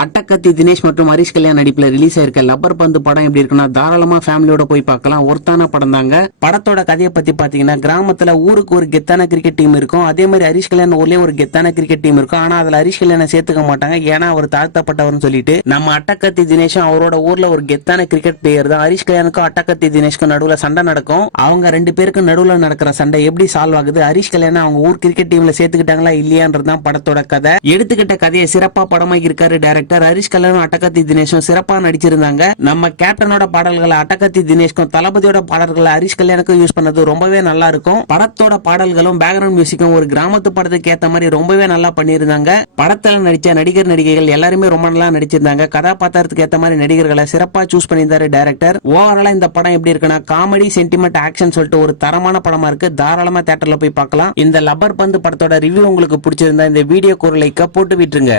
அட்டகத்தி தினேஷ் மற்றும் ஹரிஷ் கல்யாண் நடிப்புல ரிலீஸ் ஆயிருக்க லப்பர் பந்து படம் எப்படி இருக்குன்னா தாராளமா ஃபேமிலியோட போய் பார்க்கலாம். ஒருத்தான படம் தாங்க. படத்தோட கதையை பத்தி பாத்தீங்கன்னா, கிராமத்துல ஊருக்கு ஒரு கெத்தான கிரிக்கெட் டீம் இருக்கும். அதே மாதிரி ஹரிஷ் கல்யாண் ஊர்லயே ஒரு கெத்தான கிரிக்கெட் டீம் இருக்கும். ஆனா அதுல ஹரிஷ் கல்யாண சேர்த்துக்க மாட்டாங்க, ஏன்னா அவர் தாழ்த்தப்பட்டவர்னு சொல்லிட்டு. நம்ம அட்டகத்தி தினேஷும் அவரோட ஊர்ல ஒரு கெத்தான கிரிக்கெட் பிளேயர் தான். ஹரிஷ் கல்யாணுக்கும் அட்டகத்தி தினேஷ்க்கும் நடுவுல சண்டை நடக்கும். அவங்க ரெண்டு பேருக்கு நடுவுல நடக்கிற சண்டை எப்படி சால்வ் ஆகுது, ஹரிஷ் கல்யாண் அவங்க ஊர் கிரிக்கெட் டீம்ல சேர்த்துக்கிட்டாங்களா இல்லையான்றதுதான் படத்தோட கதை. எடுத்துக்கிட்ட கதையை சிறப்பா படமாக்கி இருக்காரு டைரக்டர். ஹரிஷ் கல்யாணும் அட்டகத்தி தினேஷும் சிறப்பா நடிச்சிருந்தாங்க. நம்ம கேப்டனோட பாடல்களை அட்டகத்தி தினேஷ்க்கும், தளபதியோட பாடல்களை ஹரிஷ் கல்யாணுக்கும் யூஸ் பண்ணது ரொம்பவே நல்லா இருக்கும். படத்தோட பாடல்களும் பேக்ரவுண்ட் மியூசிக்கும் ஒரு கிராமத்து படத்துக்கு ஏத்த மாதிரி ரொம்பவே நல்லா பண்ணியிருந்தாங்க. படத்துல நடிச்ச நடிகர் நடிகைகள் எல்லாருமே ரொம்ப நல்லா நடிச்சிருந்தாங்க. கதாபாத்திரத்துக்கு ஏத்த மாதிரி நடிகர்களை சிறப்பா சூஸ் பண்ணியிருந்தாரு டைரக்டர். ஓவராலா இந்த படம் எப்படி இருக்குன்னா, காமெடி, சென்டிமெண்ட், ஆக்ஷன் சொல்லிட்டு ஒரு தரமான படமா இருக்கு. தாராளமா தியேட்டர்ல போய் பார்க்கலாம். இந்த லப்பர் பந்து படத்தோட ரிவ்யூ உங்களுக்கு பிடிச்சிருந்தா இந்த வீடியோக்கு ஒரு லைக் போட்டு விட்டுருங்க.